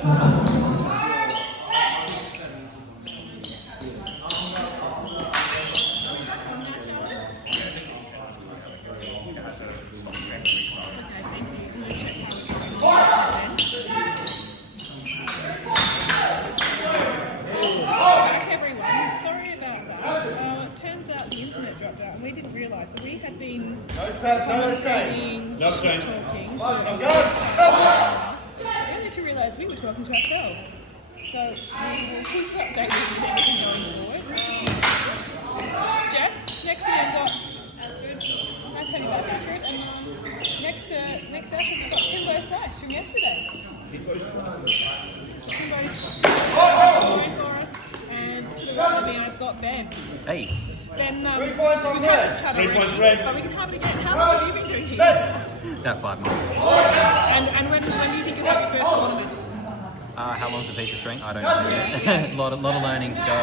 And we didn't realise that we had been commentating, talking. Only to realise we were talking to ourselves. So we will keep you updated with everything going forward. Jess, next to you I'll tell you about Richard. And next up we've got Timbo Slash from yesterday. Timbo's for us. And to the right of me I've got Ben. Hey. Ben, we've had this chat already, but we can have it again. How long have you been doing here? About 5 months. And when do you think you'll have your first tournament? How long's a piece of string? I don't know yet. a lot of learning to go. A lot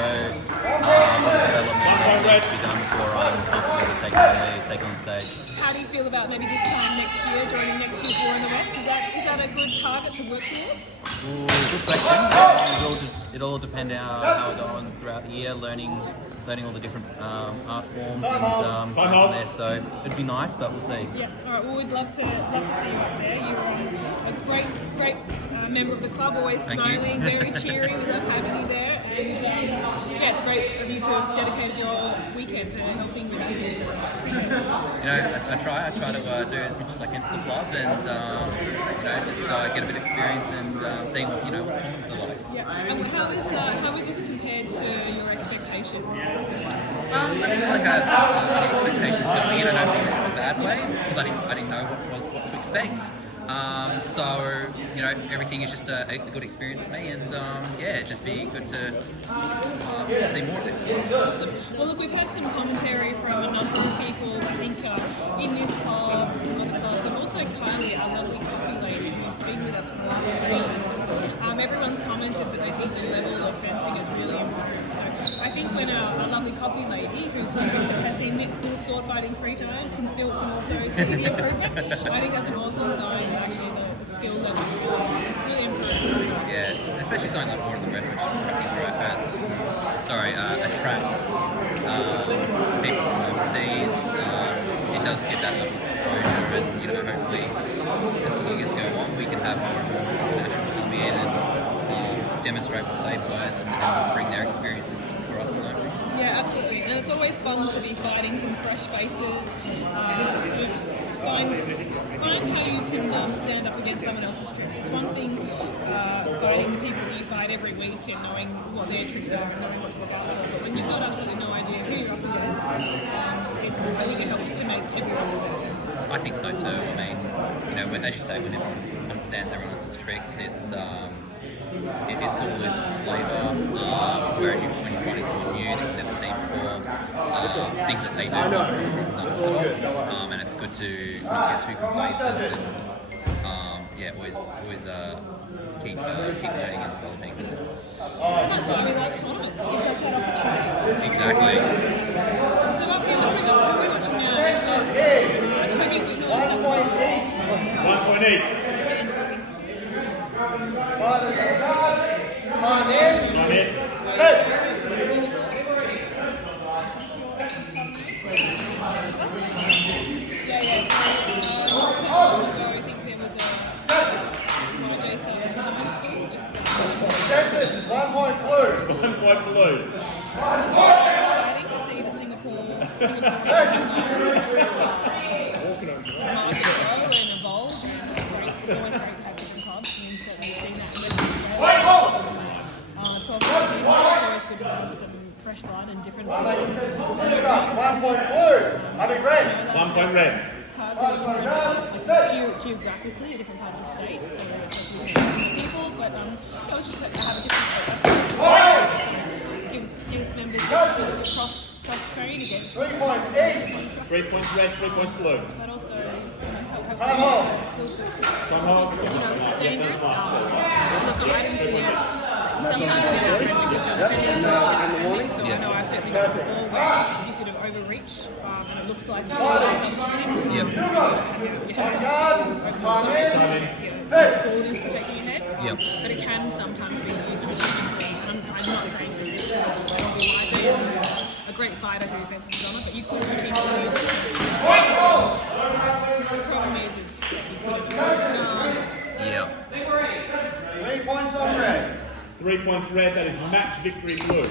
of development that needs to be done before I'm comfortable to take on the stage. How do you feel about maybe this time next year, joining next year's War in the West? Is that a good target to work towards? Ooh, good question. It'll all depend how I go on throughout the year, learning all the different art forms and from there. So it'd be nice, but we'll see. Yeah. All right. Well, we'd love to see you up there. You're a great member of the club, always smiling, very cheery. We love having you there, and yeah, it's great of you to have dedicated your weekend to helping with you. I try to do as much as I can for the club, and just get a bit of experience and see what tournaments are like. Yeah. And how is this compared to your expectations? I didn't really have any expectations going in. I don't think it's in a bad way because I didn't know what to expect. So everything is just a good experience for me, and just be good to see more of this. Awesome. Well, look, we've had some commentary from a number of people, I think, in this club, other clubs, and also Kylie, our lovely coffee lady, who's been with us for the last 3 years. Everyone's commented that they think the level of fencing has really improved. So I think when a lovely coffee lady, has seen Nick Poole sword fighting 3 times, can also see the improvement, I think that's an awesome sign. Actually, the skill level is really improved. Yeah, especially something like War of the West, which attracts people from overseas. It does give that level of exposure, and hopefully as the years go on, we can have more and more internationals come in and demonstrate what they've learned and bring their experiences for us to learn from. Yeah, absolutely, and it's always fun to be fighting some fresh faces. Find how you can stand up against someone else's tricks. It's one thing fighting the people that you fight every week and knowing what their tricks are and knowing what to look out for. But when you've got absolutely no idea who you're up against, I think it helps to make everyone better. I think so too. I mean, as you say, when everyone understands everyone else's tricks, it sort of loses its flavour. Whereas when you're fighting someone new that you've never seen before, things that they do are unorthodox, and it's good to not get too complacent and always keep learning and developing. And that's why we love tournaments. Gives us that opportunity. Exactly. So up here, we're watching a Toby winner at 1.8. I think there was a YJ side design school just 1 point blue. 1 point blue. exciting to see the Singapore market grow and evolve, and it's great. It's always great to have different clubs, and certainly we've seen that in Western Australia. 12 it's always good to have some fresh blood and different clubs. 1 point blue. I mean red. 1 point red. It's hard geographically a different part of the state, so it's people, but it's just like to have a different gives members cross train against 3 points each. 3 points red, 3 points blue. but also have Time hold. which is dangerous. Look, the items here, sometimes they're different because you're sitting so I know I've certainly done it before where you sort of overreach and it looks like you're Yep. you have sword is protecting your head. Yep. But it can sometimes be used strategically. And I'm not saying that this is Toby YJ is a great fighter who fences his honour, but you could strategically use it. The problem is that you couldn't. Yeah. 3 points on red. 3 points red, that is match victory blue.